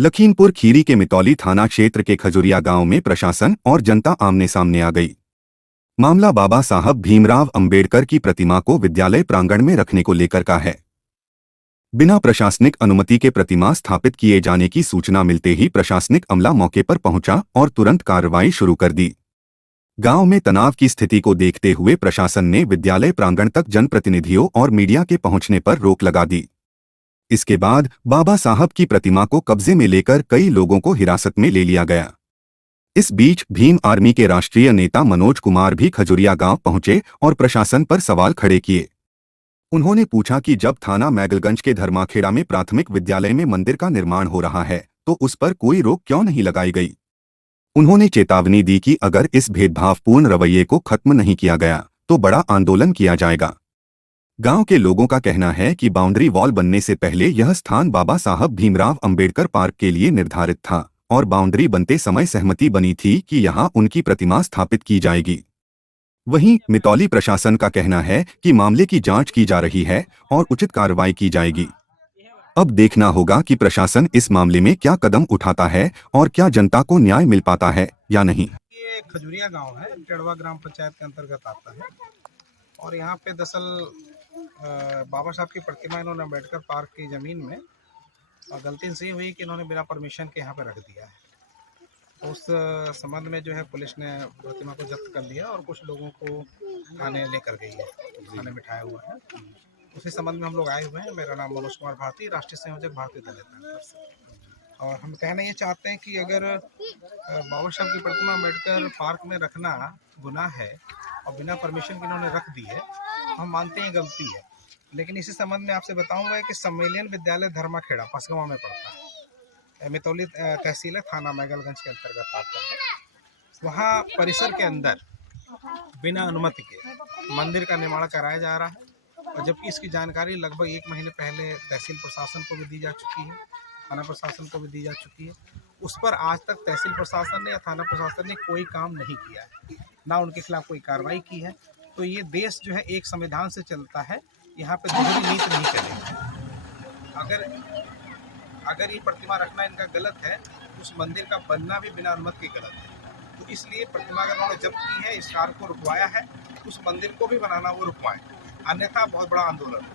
लखीमपुर खीरी के मितौली थाना क्षेत्र के खजुरिया गांव में प्रशासन और जनता आमने सामने आ गई। मामला बाबा साहब भीमराव अंबेडकर की प्रतिमा को विद्यालय प्रांगण में रखने को लेकर का है। बिना प्रशासनिक अनुमति के प्रतिमा स्थापित किए जाने की सूचना मिलते ही प्रशासनिक अमला मौके पर पहुंचा और तुरंत कार्रवाई शुरू कर दी। गांव में तनाव की स्थिति को देखते हुए प्रशासन ने विद्यालय प्रांगण तक जनप्रतिनिधियों और मीडिया के पहुंचने पर रोक लगा दी। इसके बाद बाबा साहब की प्रतिमा को कब्जे में लेकर कई लोगों को हिरासत में ले लिया गया। इस बीच भीम आर्मी के राष्ट्रीय नेता मनोज कुमार भी खजुरिया गांव पहुंचे और प्रशासन पर सवाल खड़े किए। उन्होंने पूछा कि जब थाना मैगलगंज के धर्माखेड़ा में प्राथमिक विद्यालय में मंदिर का निर्माण हो रहा है तो उस पर कोई रोक क्यों नहीं लगाई गई। उन्होंने चेतावनी दी कि अगर इस भेदभावपूर्ण रवैये को खत्म नहीं किया गया तो बड़ा आंदोलन किया जाएगा। गांव के लोगों का कहना है कि बाउंड्री वॉल बनने से पहले यह स्थान बाबा साहब भीमराव अंबेडकर पार्क के लिए निर्धारित था और बाउंड्री बनते समय सहमति बनी थी कि यहां उनकी प्रतिमा स्थापित की जाएगी। वहीं मितौली प्रशासन का कहना है कि मामले की जांच की जा रही है और उचित कार्रवाई की जाएगी। अब देखना होगा कि प्रशासन इस मामले में क्या कदम उठाता है और क्या जनता को न्याय मिल पाता है या नहीं। ये खजुरिया गांव है, टेड़वा ग्राम पंचायत के अंतर्गत आता है और यहाँ पे दरअसल बाबा साहब की प्रतिमा इन्होंने अम्बेडकर पार्क की ज़मीन में गलती से हुई कि इन्होंने बिना परमिशन के यहाँ पे रख दिया है। उस संबंध में जो है पुलिस ने प्रतिमा को जब्त कर लिया और कुछ लोगों को थाने लेकर गई है, थाने बिठाया हुआ है। उसी संबंध में हम लोग आए हुए हैं। मेरा नाम मनोज कुमार भारती, राष्ट्रीय संयोजक भारतीय दलित कांग्रेस। और हम कहना ये चाहते हैं कि अगर बाबा साहब की प्रतिमा अम्बेडकर पार्क में रखना गुनाह है और बिना परमिशन के इन्होंने रख दी है, हम मानते हैं गलती है। लेकिन इसी संबंध में आपसे बताऊंगा कि सम्मेलन विद्यालय धर्माखेड़ा पसगवां में पड़ता है, मितौली तहसील है, थाना मैगलगंज के अंतर्गत आता है। वहाँ परिसर के अंदर बिना अनुमति के मंदिर का निर्माण कराया जा रहा है और जबकि इसकी जानकारी लगभग 1 महीने पहले तहसील प्रशासन को भी दी जा चुकी है, थाना प्रशासन को भी दी जा चुकी है। उस पर आज तक तहसील प्रशासन ने या थाना प्रशासन ने कोई काम नहीं किया है, ना उनके खिलाफ कोई कार्रवाई की है। तो ये देश जो है एक संविधान से चलता है, यहाँ पे दोहरी नीति नहीं चलेगी। अगर ये प्रतिमा रखना इनका गलत है, उस मंदिर का बनना भी बिना अनुमति के गलत है। तो इसलिए प्रतिमा अगर उन्होंने जब्त की है, इस कार्य को रुकवाया है, उस मंदिर को भी बनाना वो रुकवाएं, अन्यथा बहुत बड़ा आंदोलन।